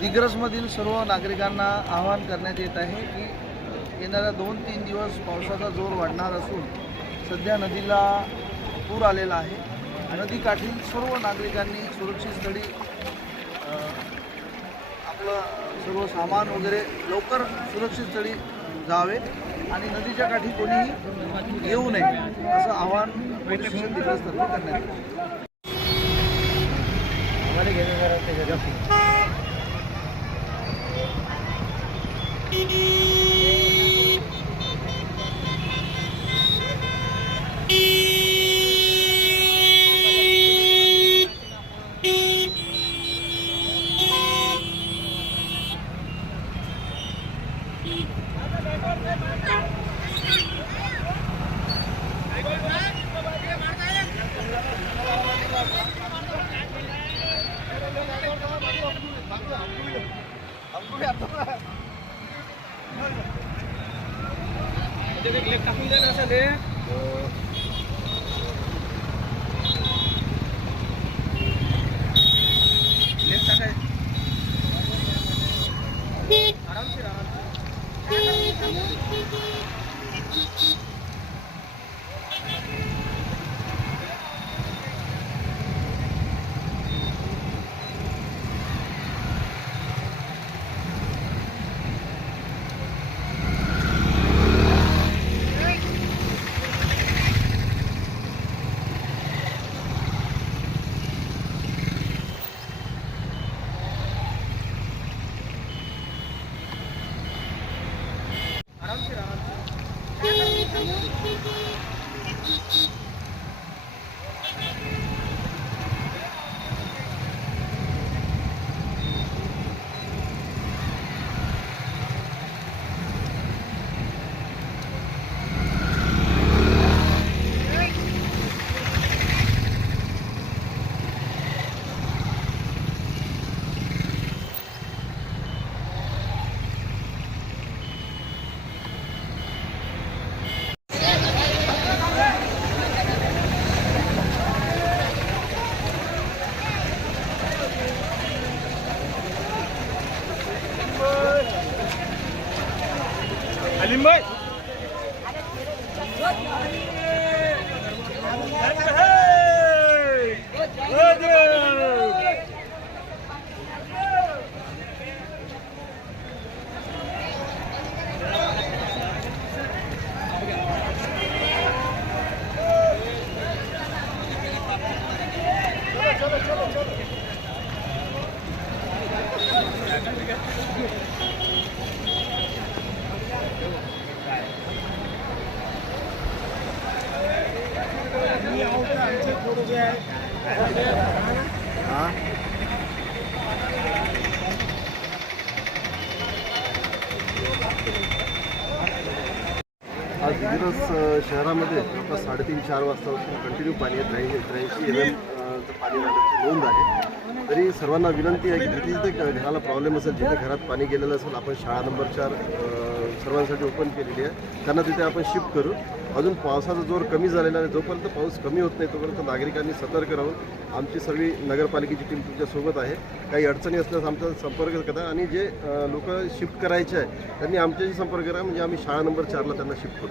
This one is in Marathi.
दिग्रसमधील सर्व नागरिकांना आवाहन करण्यात येत आहे की येणाऱ्या 2-3 दिवस पावसाचा जोर वाढणार असून सध्या नदीला पूर आलेला आहे। नदीकाठील सर्व नागरिकांनी सुरक्षित स्थळी आपलं सर्व सामान वगैरे लवकर सुरक्षित स्थळी जावे आणि नदीच्या काठी कोणीही येऊ नये असं आवाहन पोलीस स्टेशन दिग्रसतर्फे करण्यात येतं। टाकून दे ना असं ते Alimbai. आज दिग्रस शहरामध्ये जवळपास 3:30-4 वाजतापासून कंटिन्यू पाणी आहे। 83 mm पाणी वाढण्याची नोंद आहे। तरी सर्वांना विनंती आहे की जिथे घराला प्रॉब्लेम असेल, जिथे घरात पाणी गेलेलं असेल, आपण शाळा नंबर 4 सर्वांसाठी ओपन केलेली आहे, त्यांना तिथे आपण शिफ्ट करू। अजून पावसाचा जोर कमी झालेला आहे, जोपर्यंत पाऊस कमी होत नाही तोपर्यंत नागरिकांनी सतर्क राहून आमची सर्व नगरपालिकेची टीम तुमच्यासोबत आहे। काही अडचणी असल्यास आमचा संपर्क करा आणि जे लोक शिफ्ट करायचे आहे त्यांनी आमच्याशी संपर्क करा, म्हणजे आम्ही शाळा नंबर 4ला त्यांना शिफ्ट करू।